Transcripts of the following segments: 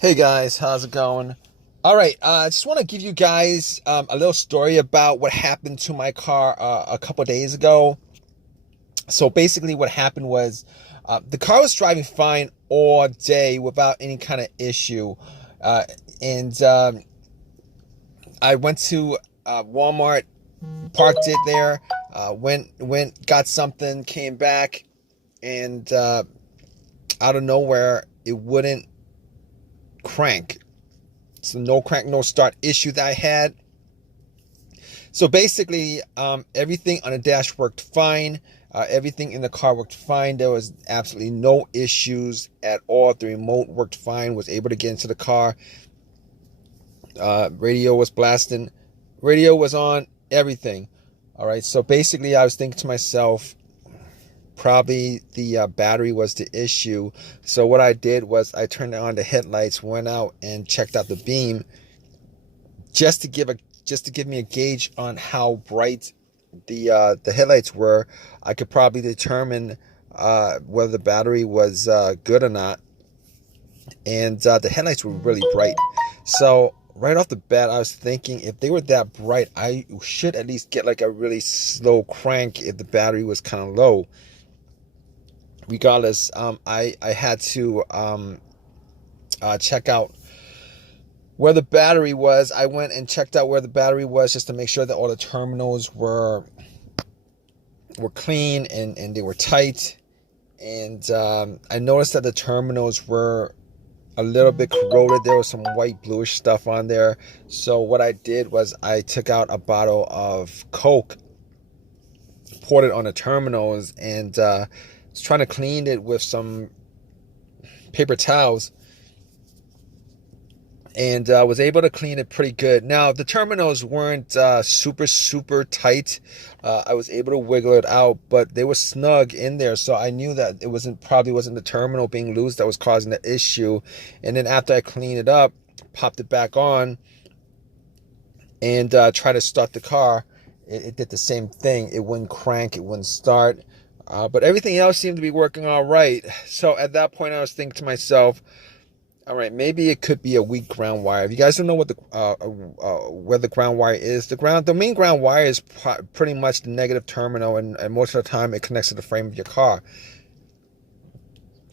Hey guys, how's it going? All right, I just want to give you guys a little story about what happened to my car a couple days ago. So basically, what happened was the car was driving fine all day without any kind of issue, uh, and I went to Walmart, parked it there, got something, came back, and out of nowhere, it wouldn't crank. So no crank, no start issue that I had. So basically, everything on the dash worked fine. Everything in the car worked fine. There was absolutely no issues at all. The remote worked fine. Was able to get into the car. Radio was blasting. Radio was on. Everything. All right. So basically, I was thinking to myself, probably the battery was the issue. So what I did was I turned on the headlights, went out and checked out the beam, just to give me a gauge on how bright the headlights were. I could probably determine whether the battery was good or not. And the headlights were really bright. So right off the bat, I was thinking if they were that bright, I should at least get like a really slow crank if the battery was kind of low. Regardless, I had to check out where the battery was. I went and checked out where the battery was just to make sure that all the terminals were clean and they were tight. And I noticed that the terminals were a little bit corroded. There was some white bluish stuff on there. So what I did was I took out a bottle of Coke, poured it on the terminals, and was trying to clean it with some paper towels, and was able to clean it pretty good. Now the terminals weren't super tight. I was able to wiggle it out, but they were snug in there, so I knew that it probably wasn't the terminal being loose that was causing the issue. And then after I cleaned it up, popped it back on, and tried to start the car, it did the same thing. It wouldn't crank, it wouldn't start. But everything else seemed to be working all right. So at that point, I was thinking to myself, all right, maybe it could be a weak ground wire. If you guys don't know what where the ground wire is, the main ground wire is pretty much the negative terminal, and most of the time it connects to the frame of your car.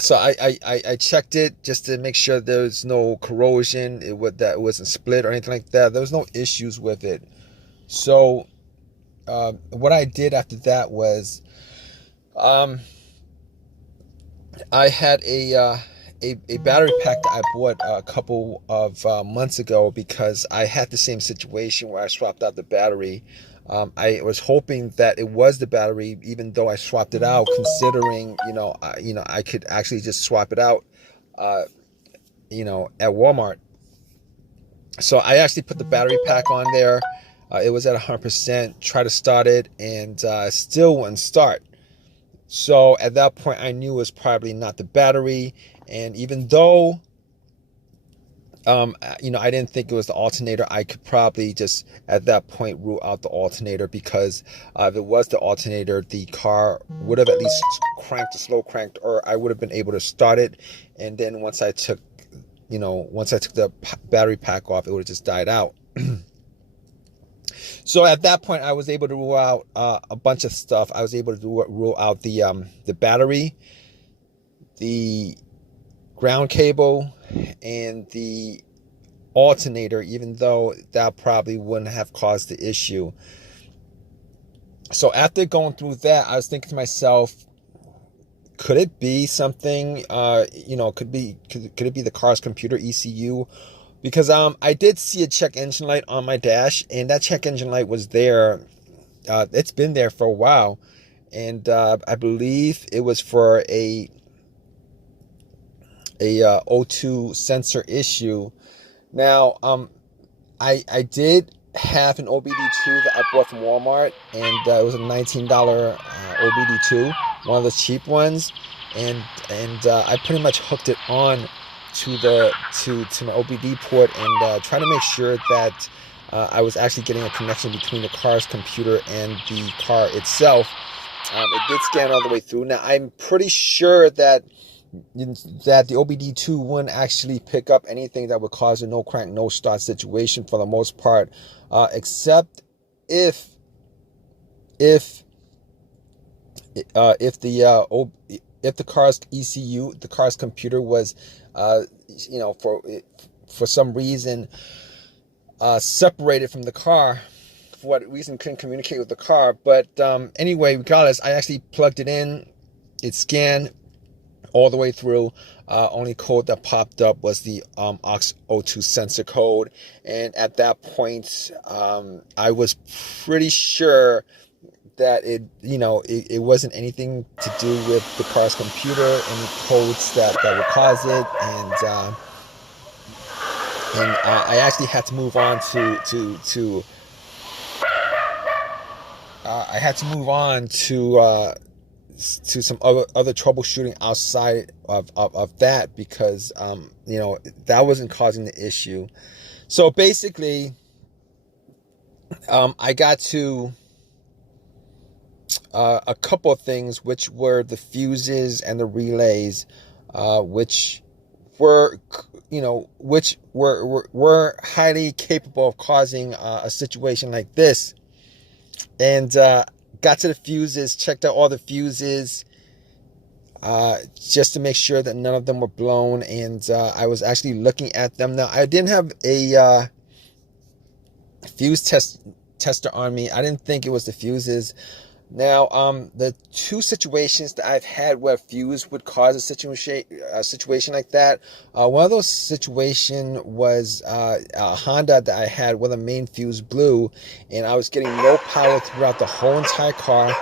So I checked it just to make sure there's no corrosion, that it wasn't split or anything like that. There was no issues with it. So what I did after that was, I had a battery pack that I bought a couple of months ago because I had the same situation where I swapped out the battery. I was hoping that it was the battery, even though I swapped it out, considering I could actually just swap it out, at Walmart. So I actually put the battery pack on there. It was at 100%. Tried to start it, and still wouldn't start. So at that point, I knew it was probably not the battery. And even though, I didn't think it was the alternator, I could probably just at that point rule out the alternator, because if it was the alternator, the car would have at least slow cranked, or I would have been able to start it. And then once I took the battery pack off, it would have just died out. So at that point, I was able to rule out a bunch of stuff. I was able to rule out the battery, the ground cable, and the alternator, even though that probably wouldn't have caused the issue. So after going through that, I was thinking to myself, could it be something? Could it be the car's computer ECU? Because I did see a check engine light on my dash, and that check engine light was there. It's been there for a while, and I believe it was for a O2 sensor issue. Now, I did have an OBD2 that I bought from Walmart, and it was a $19 OBD2, one of the cheap ones, and I pretty much hooked it on to my OBD port, and trying to make sure that I was actually getting a connection between the car's computer and the car itself. It did scan all the way through. Now, I'm pretty sure that that the OBD2 wouldn't actually pick up anything that would cause a no crank, no start situation for the most part, except if if if the car's ECU, the car's computer was, for some reason separated from the car. For what reason, couldn't communicate with the car. But anyway, regardless, I actually plugged it in. It scanned all the way through. Only code that popped up was the Aux O2 Sensor Code. And at that point, I was pretty sure that it wasn't anything to do with the car's computer, any codes that would cause it. And I actually had to move on to I had to move on to some other troubleshooting outside of that, because that wasn't causing the issue. So basically, I got to a couple of things, which were the fuses and the relays, which were highly capable of causing a situation like this. And got to the fuses, checked out all the fuses, just to make sure that none of them were blown. And I was actually looking at them. Now, I didn't have a fuse tester on me. I didn't think it was the fuses. Now, the two situations that I've had where fuse would cause a situation like that, one of those situations was a Honda that I had where the main fuse blew, and I was getting no power throughout the whole entire car.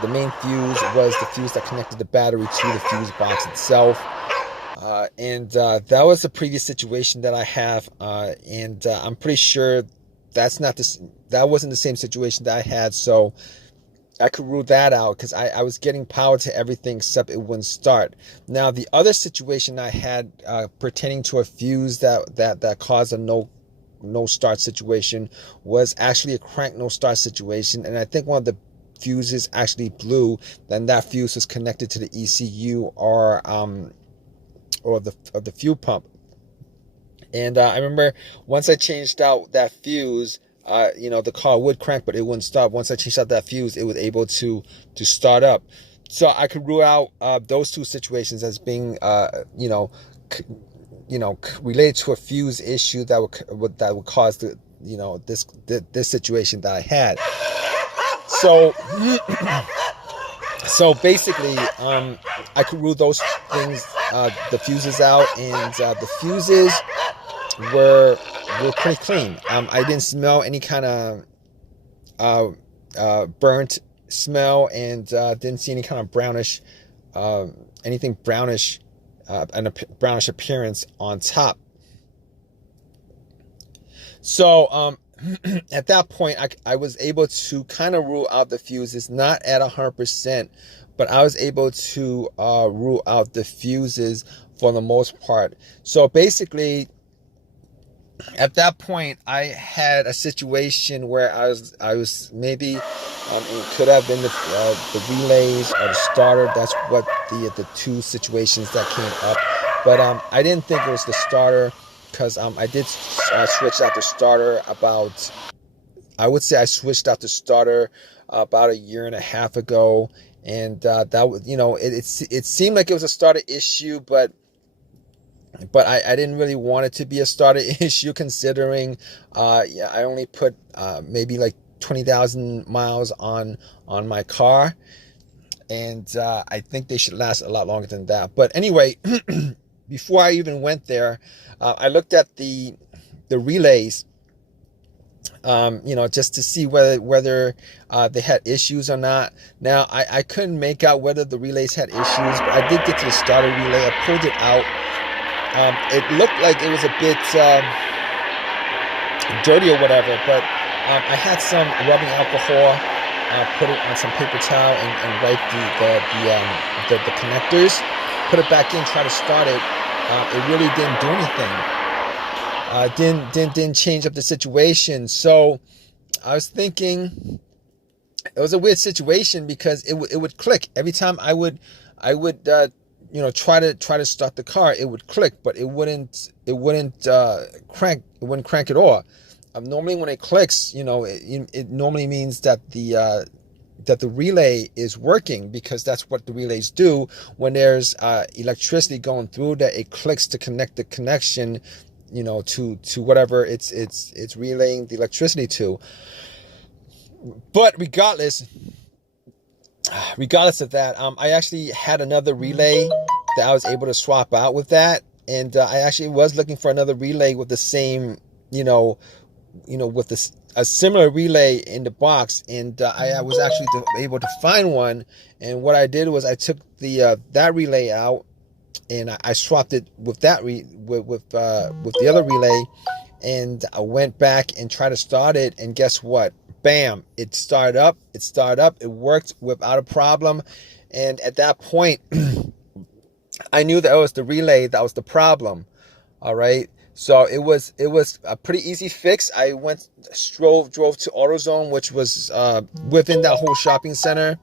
The main fuse was the fuse that connected the battery to the fuse box itself. And that was the previous situation that I have, and I'm pretty sure that wasn't the same situation that I had, so I could rule that out, because I was getting power to everything except it wouldn't start. Now, the other situation I had pertaining to a fuse that caused a no start situation was actually a crank no start situation, and I think one of the fuses actually blew. Then that fuse was connected to the ECU or the fuel pump. And I remember once I changed out that fuse, the car would crank, but it wouldn't stop. Once I changed out that fuse, it was able to start up. So I could rule out those two situations as being, related to a fuse issue that would cause this situation that I had. So basically, I could rule those things, the fuses out, and the fuses were pretty clean. I didn't smell any kind of burnt smell, and didn't see any kind of brownish, anything brownish, and a brownish appearance on top. So at that point, I was able to kind of rule out the fuses, not at 100%, but I was able to rule out the fuses for the most part. So basically, at that point, I had a situation where I was maybe it could have been the relays or the starter. That's what the two situations that came up. But I didn't think it was the starter, because I did switch out the starter about, I would say I switched out the starter about a year and a half ago, and that was, it seemed like it was a starter issue, but I didn't really want it to be a starter issue, considering I only put maybe like 20,000 miles on my car, and I think they should last a lot longer than that. But anyway, before I even went there, I looked at the relays, just to see whether they had issues or not. Now, I couldn't make out whether the relays had issues, but I did get to the starter relay. I pulled it out. It looked like it was a bit dirty or whatever, but I had some rubbing alcohol, put it on some paper towel, and wipe the connectors, put it back in, try to start it. It really didn't do anything. Didn't change up the situation. So I was thinking it was a weird situation, because it would click every time I would I would try to start the car. It would click, but it wouldn't crank. It wouldn't crank at all. Normally when it clicks, it normally means that the relay is working, because that's what the relays do when there's electricity going through, that it clicks to connect the connection, to whatever it's relaying the electricity to. But regardless of that, I actually had another relay that I was able to swap out with that, and I actually was looking for another relay with the same, with a similar relay in the box, and I was actually able to find one. And what I did was I took that relay out, and I swapped it with that with the other relay, and I went back and tried to start it, and guess what? Bam! It started up. It worked without a problem. And at that point, I knew that it was the relay that was the problem. All right. So it was a pretty easy fix. I drove to AutoZone, which was within that whole shopping center.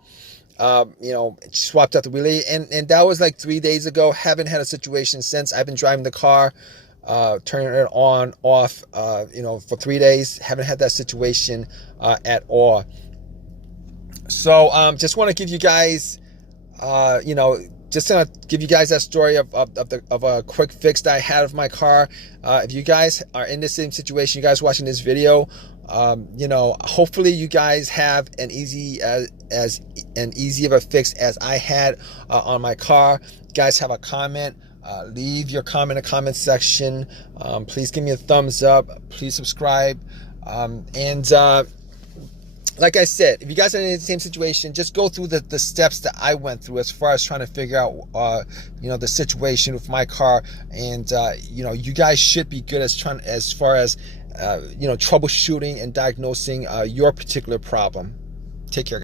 Swapped out the relay, and that was like 3 days ago. Haven't had a situation since. I've been driving the car, turning it on, off, for 3 days. Haven't had that situation at all. So just want to give you guys, just gonna give you guys that story of a quick fix that I had of my car. If you guys are in the same situation, you guys watching this video, hopefully you guys have an easy of a fix as I had on my car. You guys have a comment, leave your comment in the comment section. Please give me a thumbs up. Please subscribe. Like I said, if you guys are in the same situation, just go through the steps that I went through as far as trying to figure out, the situation with my car. And, you guys should be good as far as, troubleshooting and diagnosing your particular problem. Take care.